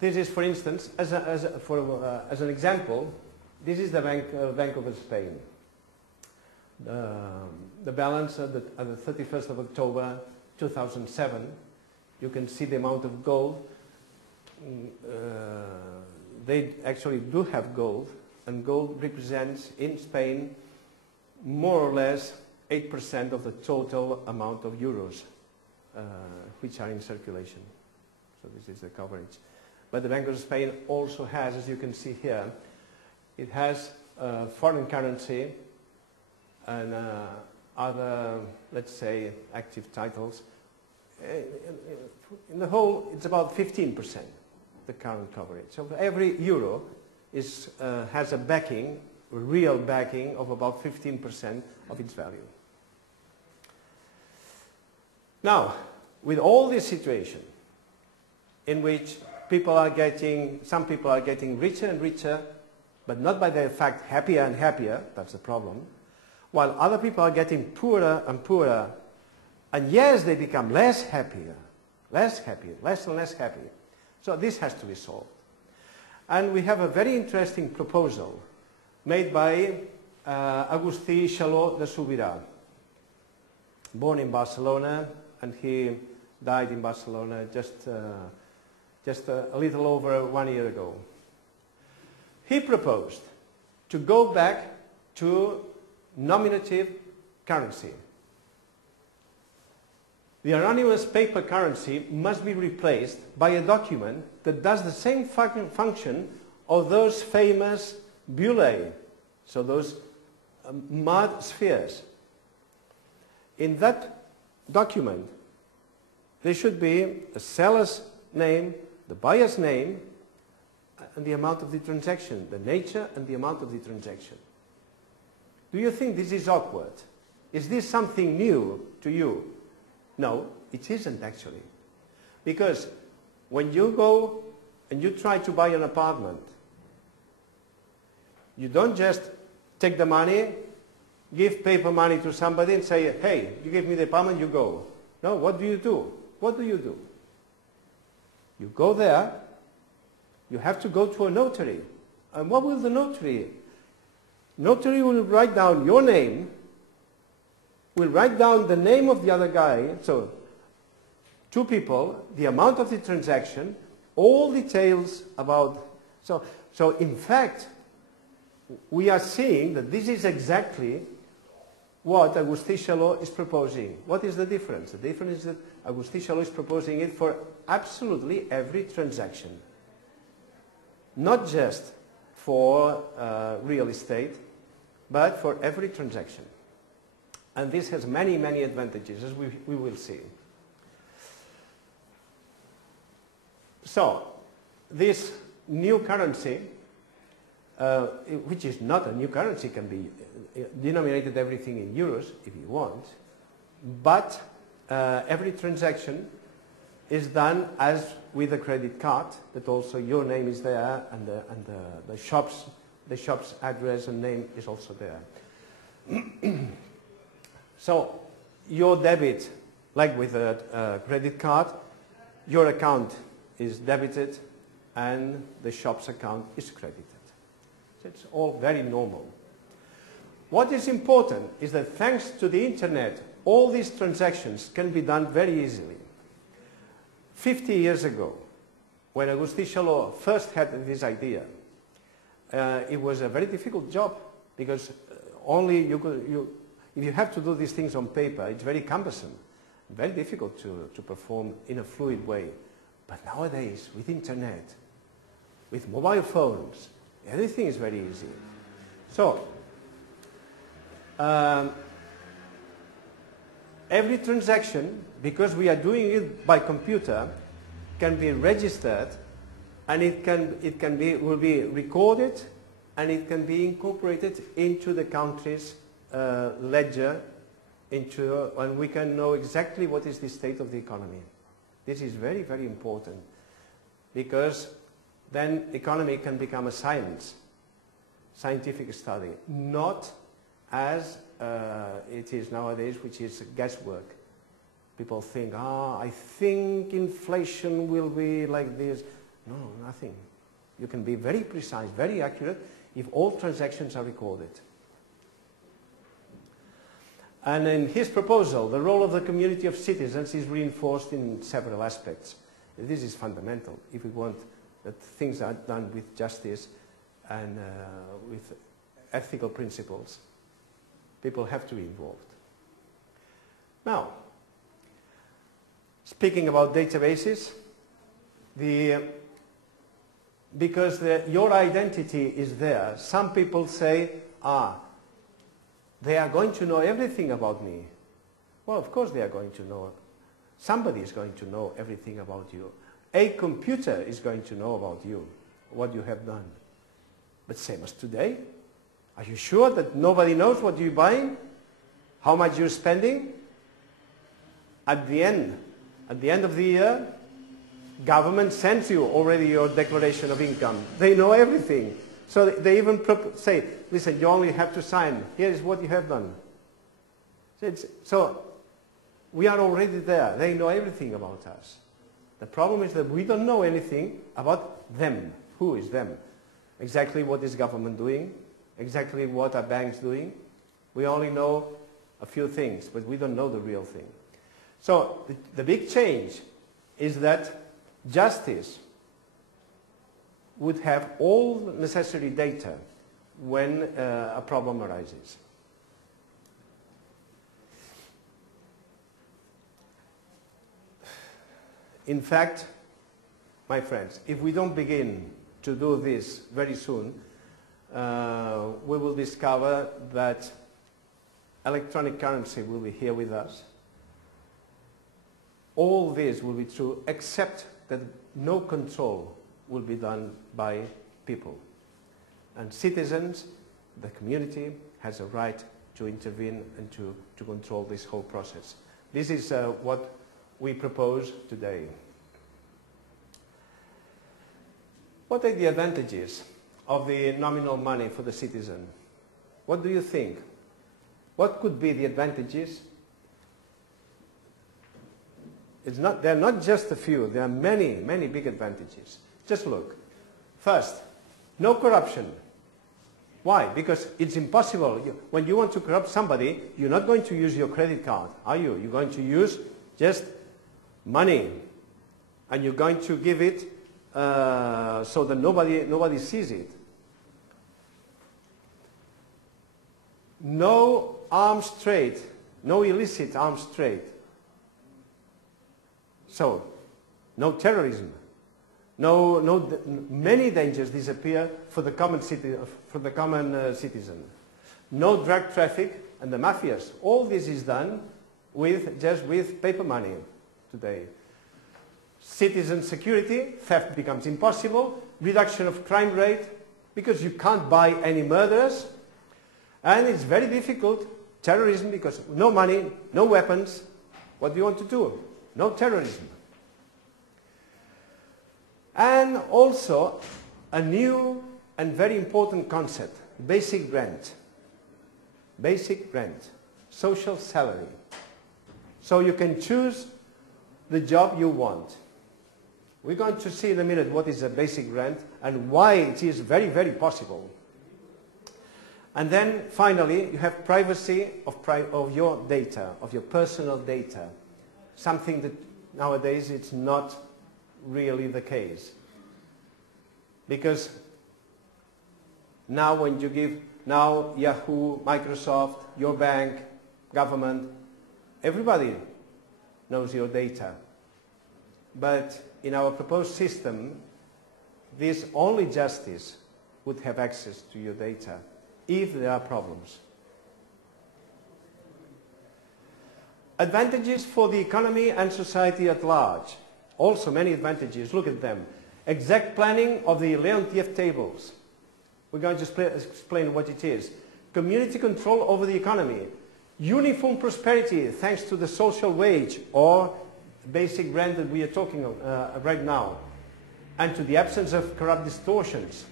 this is, for instance, as an example, this is the Bank of Spain. The balance at the 31st of October 2007, you can see the amount of gold. They actually do have gold, and gold represents in Spain more or less 8% of the total amount of euros which are in circulation. So this is the coverage. But the Bank of Spain also has, as you can see here, it has foreign currency and other, let's say, active titles. In the whole, it's about 15%, the current coverage. So every euro has a backing, real backing, of about 15% of its value. Now, with all this situation, in which some people are getting richer and richer, but not by the fact happier and happier, that's the problem, while other people are getting poorer and poorer, and yes, they become less and less happy. So this has to be solved. And we have a very interesting proposal made by Agustí Chalaux de Subirà, born in Barcelona, and he died in Barcelona just a little over 1 year ago. He proposed to go back to nominative currency. The anonymous paper currency must be replaced by a document that does the same function of those famous bullae, so those mud spheres. In that document, there should be a seller's name, the buyer's name, and the amount of the transaction, the nature and the amount of the transaction. Do you think this is awkward? Is this something new to you? No, it isn't actually. Because when you go and you try to buy an apartment, you don't just take the money, give paper money to somebody and say, hey, you give me the apartment, you go. No, what do you do? What do you do? You go there, you have to go to a notary. And what will the notary? Notary will write down your name, will write down the name of the other guy, so two people, the amount of the transaction, all details about... So in fact, we are seeing that this is exactly what Agustí Chalaux is proposing. What is the difference? The difference is that Agustí Chalaux is proposing it for absolutely every transaction. Not just for real estate, but for every transaction. And this has many, many advantages, as we will see. So, this new currency, which is not a new currency, can be denominated everything in euros if you want, but every transaction is done as with a credit card, that also your name is there, and the shop's address and name is also there. So your debit, like with a credit card, your account is debited and the shop's account is credited. So it's all very normal. What is important is that thanks to the internet, all these transactions can be done very easily. 50 years ago, when Agustí Chalaux first had this idea, it was a very difficult job, because if you have to do these things on paper, it's very cumbersome, very difficult to perform in a fluid way. But nowadays, with internet, with mobile phones, everything is very easy. So, every transaction, because we are doing it by computer, can be registered, and will be recorded, and it can be incorporated into the country's ledger, and we can know exactly what is the state of the economy. This is very, very important, because then economy can become a scientific study, not as it is nowadays, which is guesswork. People think, I think inflation will be like this. No, nothing. You can be very precise, very accurate if all transactions are recorded. And in his proposal, the role of the community of citizens is reinforced in several aspects. This is fundamental if we want that things are done with justice and with ethical principles. People have to be involved. Now, speaking about databases, because your identity is there, some people say, they are going to know everything about me. Well, of course they are going to know. Somebody is going to know everything about you. A computer is going to know about you, what you have done. But same as today. Are you sure that nobody knows what you're buying? How much you're spending? At the end of the year, government sends you already your declaration of income. They know everything. So they even say, listen, you only have to sign. Here is what you have done. So we are already there. They know everything about us. The problem is that we don't know anything about them. Who is them? Exactly what is government doing? Exactly what are banks doing? We only know a few things, but we don't know the real thing. So the big change is that justice would have all necessary data when a problem arises. In fact, my friends, if we don't begin to do this very soon, we will discover that electronic currency will be here with us. All this will be true, except that no control will be done by people. And citizens, the community, has a right to intervene and to control this whole process. This is what we propose today. What are the advantages of the nominal money for the citizen? What do you think? What could be the advantages? They're not just a few, there are many, many big advantages. Just look. First, no corruption. Why? Because it's impossible. When you want to corrupt somebody, you're not going to use your credit card, are you? You're going to use just money. And you're going to give it so that nobody sees it. No arms trade, no illicit arms trade. So, no terrorism. Many dangers disappear for the common citizen. No drug traffic and the mafias. All this is done just with paper money today. Citizen security, theft becomes impossible. Reduction of crime rate, because you can't buy any murderers. And it's very difficult, terrorism, because no money, no weapons. What do you want to do? No terrorism. And also a new and very important concept, basic rent. Basic rent, social salary. So you can choose the job you want. We're going to see in a minute what is a basic rent and why it is very, very possible. And then finally, you have privacy of your data, of your personal data. Something that nowadays it's not really the case. Because now when you give, Yahoo, Microsoft, your bank, government, everybody knows your data. But in our proposed system, this only justice would have access to your data if there are problems. Advantages for the economy and society at large. Also many advantages, look at them. Exact planning of the Leontief tables. We're going to explain what it is. Community control over the economy. Uniform prosperity thanks to the social wage or basic rent that we are talking of right now. And to the absence of corrupt distortions.